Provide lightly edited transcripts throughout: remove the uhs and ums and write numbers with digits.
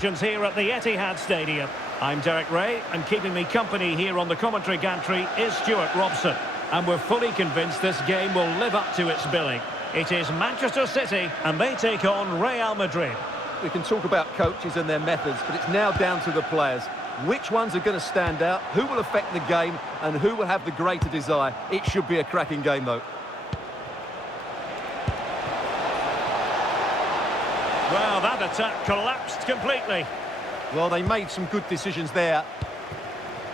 Here at the Etihad Stadium. I'm Derek Ray, and keeping me company here on the commentary gantry is Stuart Robson. And we're fully convinced this game will live up to its billing. It is Manchester City, and they take on Real Madrid. We can talk about coaches and their methods, but it's now down to the players. Which ones are going to stand out, who will affect the game, and who will have the greater desire. It should be a cracking game, though. Well, that attack collapsed completely. Well, they made some good decisions there.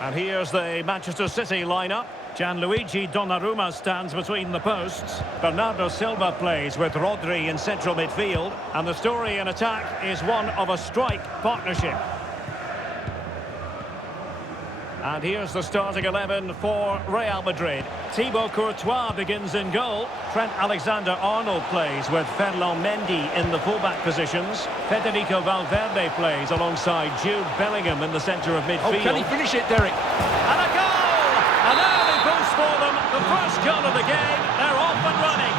And here's the Manchester City lineup. Gianluigi Donnarumma stands between the posts. Bernardo Silva plays with Rodri in central midfield. And the story in attack is one of a strike partnership. And here's the starting 11 for Real Madrid. Thibaut Courtois begins in goal. Trent Alexander-Arnold plays with Ferland Mendy in the fullback positions. Federico Valverde plays alongside Jude Bellingham in the centre of midfield. Oh, can he finish it, Derek? And a goal! An early boost for them. The first goal of the game. They're off and running.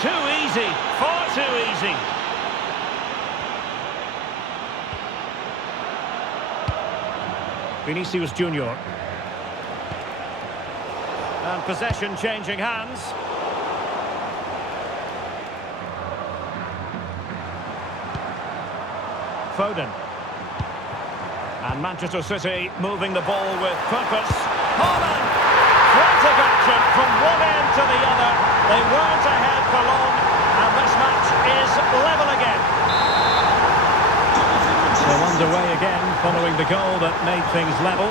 Too easy. Far too easy. Vinicius Junior. And possession changing hands. Foden. And Manchester City moving the ball with purpose. Haaland! Frantic action from one end to the other. They weren't ahead for long, and this match is level again. They're underway again following the goal that made things level.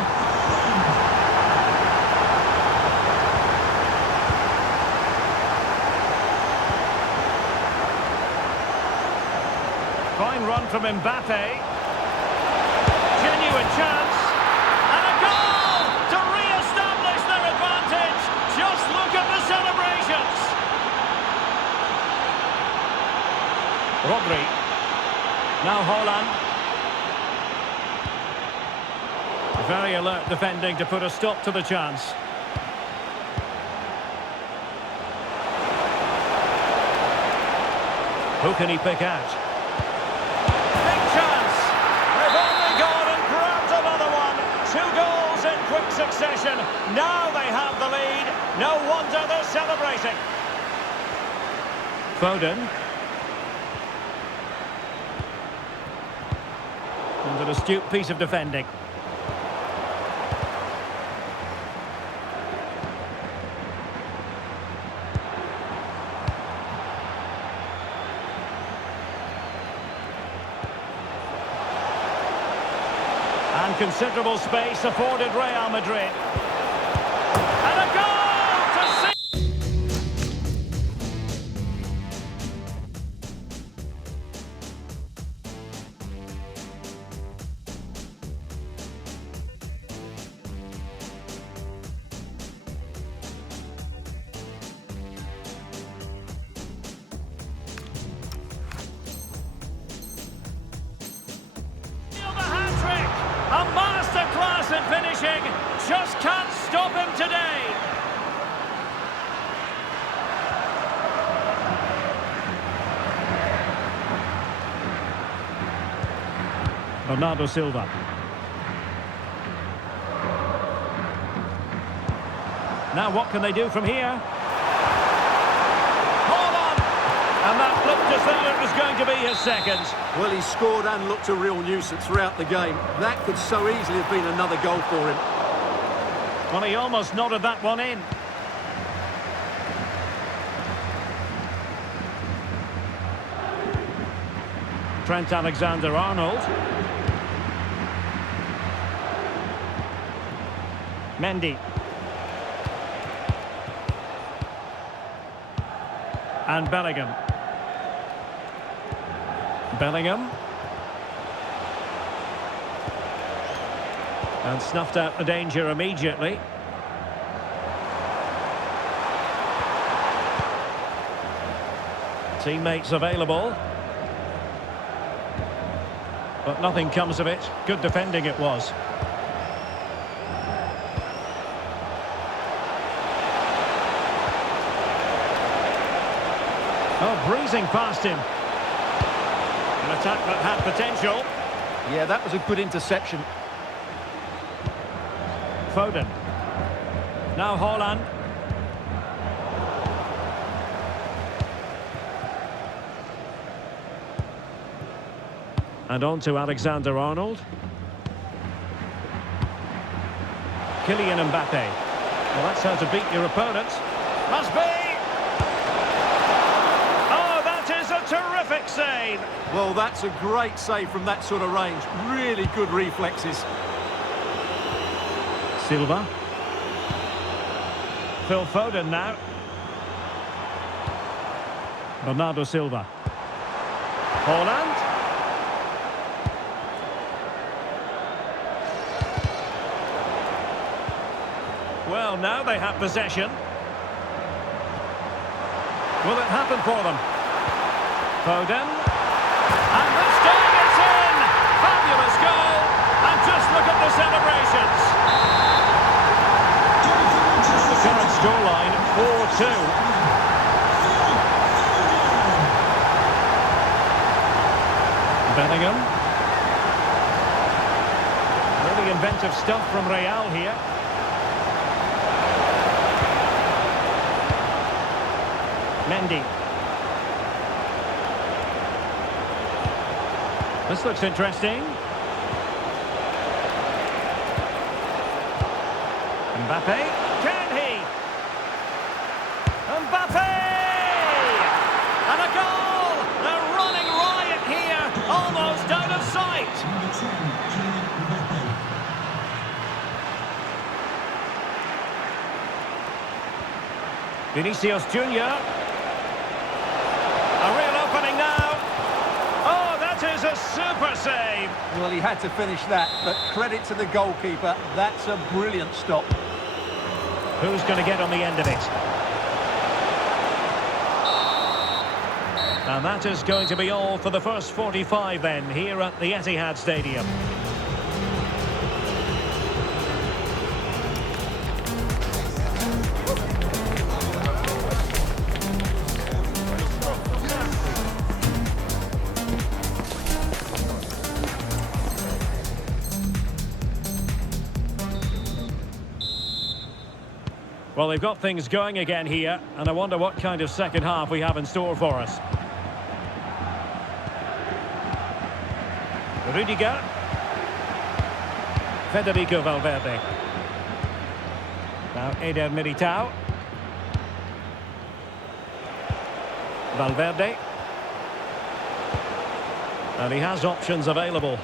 Fine run from Mbappe. Genuine chance. And a goal to re-establish their advantage. Just look at the celebrations. Rodri. Now Haaland. Very alert defending to put a stop to the chance. Who can he pick out? Big chance! They've only gone and grabbed another one. 2 goals in quick succession. Now they have the lead. No wonder they're celebrating. Foden. And an astute piece of defending. And considerable space afforded Real Madrid. And a goal to see. A masterclass in finishing. Just can't stop him today. Bernardo Silva. Now what can they do from here? And that looked as though it was going to be his second. Well, he scored and looked a real nuisance throughout the game. That could so easily have been another goal for him. Well, he almost nodded that one in. Trent Alexander-Arnold. Mendy. And Bellingham. Bellingham. And snuffed out the danger immediately. Teammates available. But nothing comes of it. Good defending it was. Oh, breezing past him. An attack that had potential. Yeah, that was a good interception. Foden. Now Haaland. And on to Alexander-Arnold. Kylian Mbappe. Well, that's how to beat your opponent. Must be! Oh, that is a terrific save! Well, that's a great save from that sort of range. Really good reflexes. Silva. Phil Foden now. Bernardo Silva. Haaland. Well, now they have possession. Will it happen for them? Foden. And this time it's in! Fabulous goal! And just look at the celebrations. The current scoreline, 4-2. Bellingham. Really inventive stuff from Real here. Mendy. This looks interesting. Mbappe. Can he? Mbappe! And a goal! They're running riot here, almost out of sight. Vinicius Junior. A real opening now. Oh, that is a super save. Well, he had to finish that, but credit to the goalkeeper. That's a brilliant stop. Who's going to get on the end of it? And that is going to be all for the first 45 then, here at the Etihad Stadium. Well, they've got things going again here, and I wonder what kind of second half we have in store for us. Rudiger. Federico Valverde. Now Eder Militao. Valverde. And he has options available.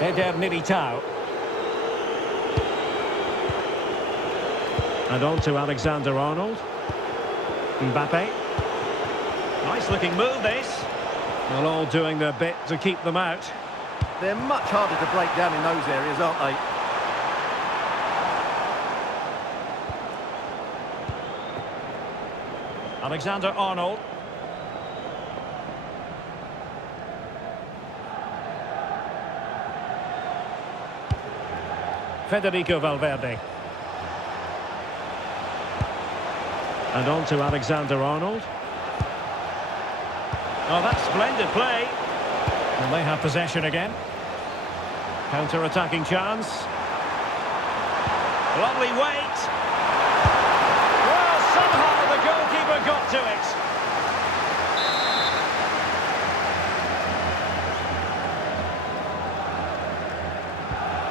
Eder Militao. And on to Alexander-Arnold. Mbappe. Nice looking move this. Well, all doing their bit to keep them out. They're much harder to break down in those areas, aren't they? Alexander-Arnold. Federico Valverde. And on to Alexander-Arnold. Oh, that's splendid play. And they have possession again. Counter-attacking chance. Lovely weight. Well, somehow the goalkeeper got to it.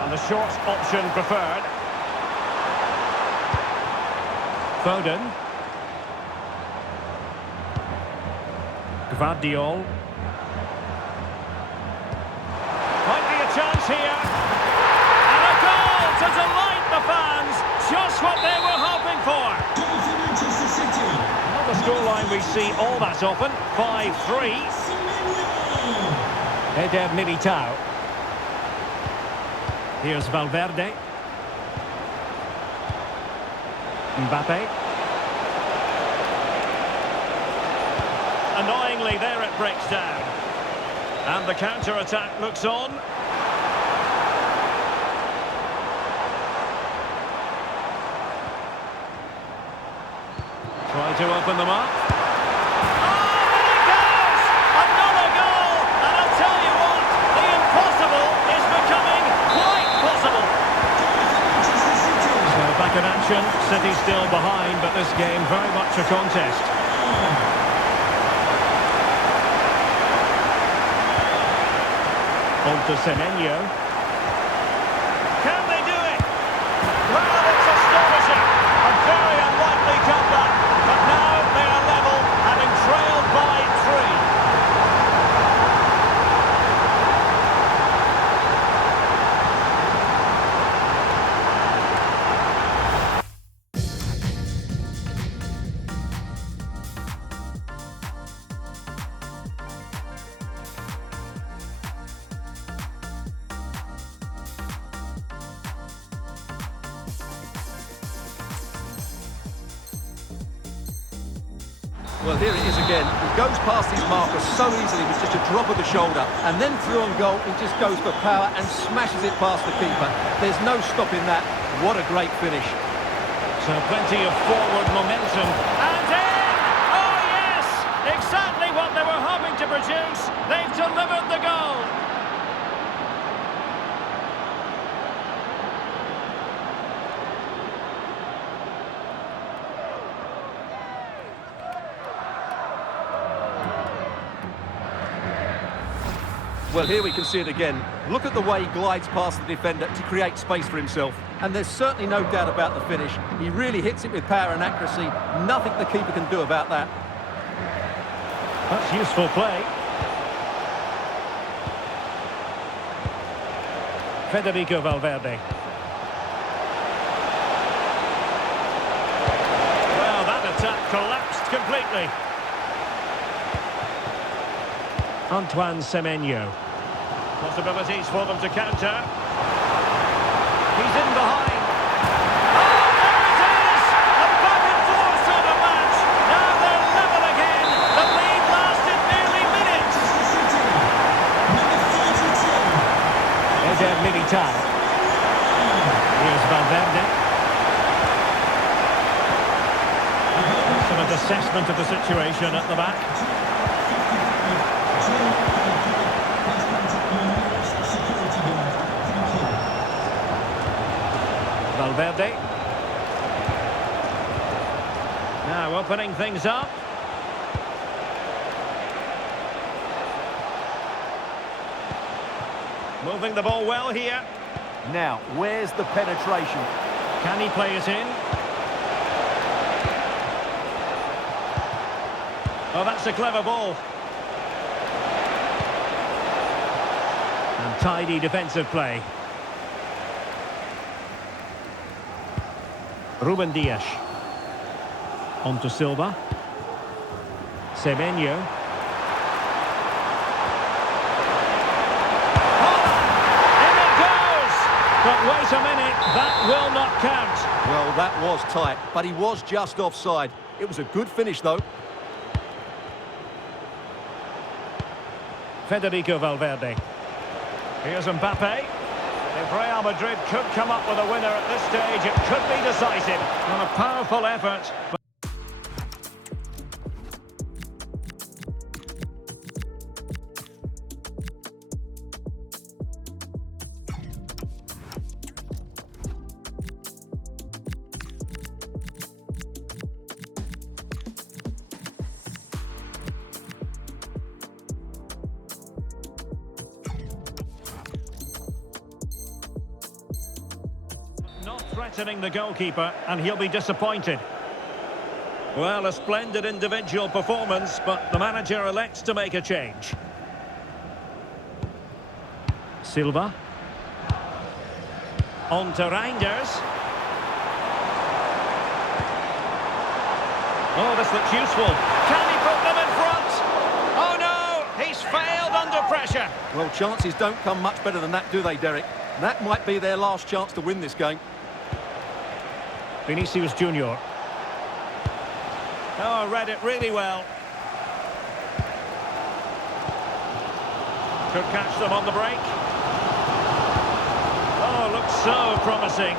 And the short option preferred. Foden. Gvardiol. Might be a chance here. And a goal to delight the fans. Just what they were hoping for. Not a scoreline we see all that often. 5-3. Eder Militao. Here's Valverde. Mbappe. Annoyingly, there it breaks down. And the counter-attack looks on. to open them up. Oh, and it goes! Another goal! And I'll tell you what, the impossible is becoming quite possible. So back in action, City still behind, but this game very much a contest. On to Semenyo. Can they do it? Well, it's astonishing. A very unlikely comeback, but now they are level, having trailed by 3. Well, here it is again. He goes past his marker so easily with just a drop of the shoulder. And then through on goal, he just goes for power and smashes it past the keeper. There's no stopping that. What a great finish. So plenty of forward momentum. And in! Oh, yes! Exactly what they were hoping to produce. They've delivered the goal. Well, here we can see it again. Look at the way he glides past the defender to create space for himself. And there's certainly no doubt about the finish. He really hits it with power and accuracy. Nothing the keeper can do about that. That's useful play. Federico Valverde. Well, that attack collapsed completely. Antoine Semenyo. Possibilities for them to counter. He's in behind. Oh, there it is! A back and forth sort of match. Now they're level again. The lead lasted nearly minutes. Eder Militao. Here's Valverde. Excellent assessment of the situation at the back. Valverde. Now opening things up. Moving the ball well here. Now, where's the penetration? Can he play it in? Oh, that's a clever ball. And tidy defensive play. Ruben Dias. On to Silva. Semenyo. In it goes! But wait a minute, that will not count. Well, that was tight, but he was just offside. It was a good finish, though. Federico Valverde. Here's Mbappe. If Real Madrid could come up with a winner at this stage, it could be decisive. On a powerful effort. Not threatening the goalkeeper, and he'll be disappointed. Well, a splendid individual performance, but the manager elects to make a change. Silva. On to Reinders. Oh, this looks useful. Can he put them in front? Oh no, he's failed under pressure. Well, chances don't come much better than that, do they, Derek? That might be their last chance to win this game. Vinicius Junior. Oh, read it really well. Could catch them on the break. Oh, looks so promising.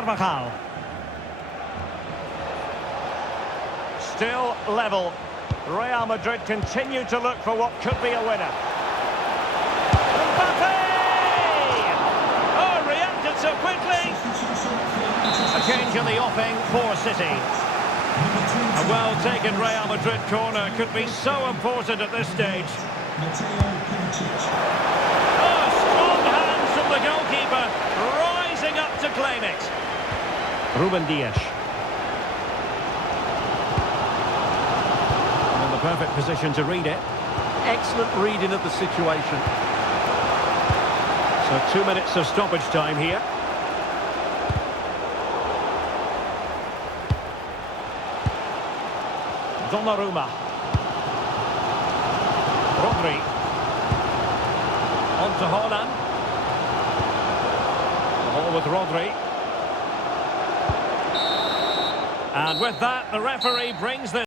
Carvajal. Still level. Real Madrid continue to look for what could be a winner. Mbappe! Oh, reacted so quickly. A change in the offing for City. A well-taken Real Madrid corner could be so important at this stage. Oh, strong hands from the goalkeeper, rising up to claim it. Ruben Dias. In the perfect position to read it. Excellent reading of the situation. So 2 minutes of stoppage time here. Donnarumma. Rodri. On to Haaland. The ball with Rodri. And with that, the referee brings the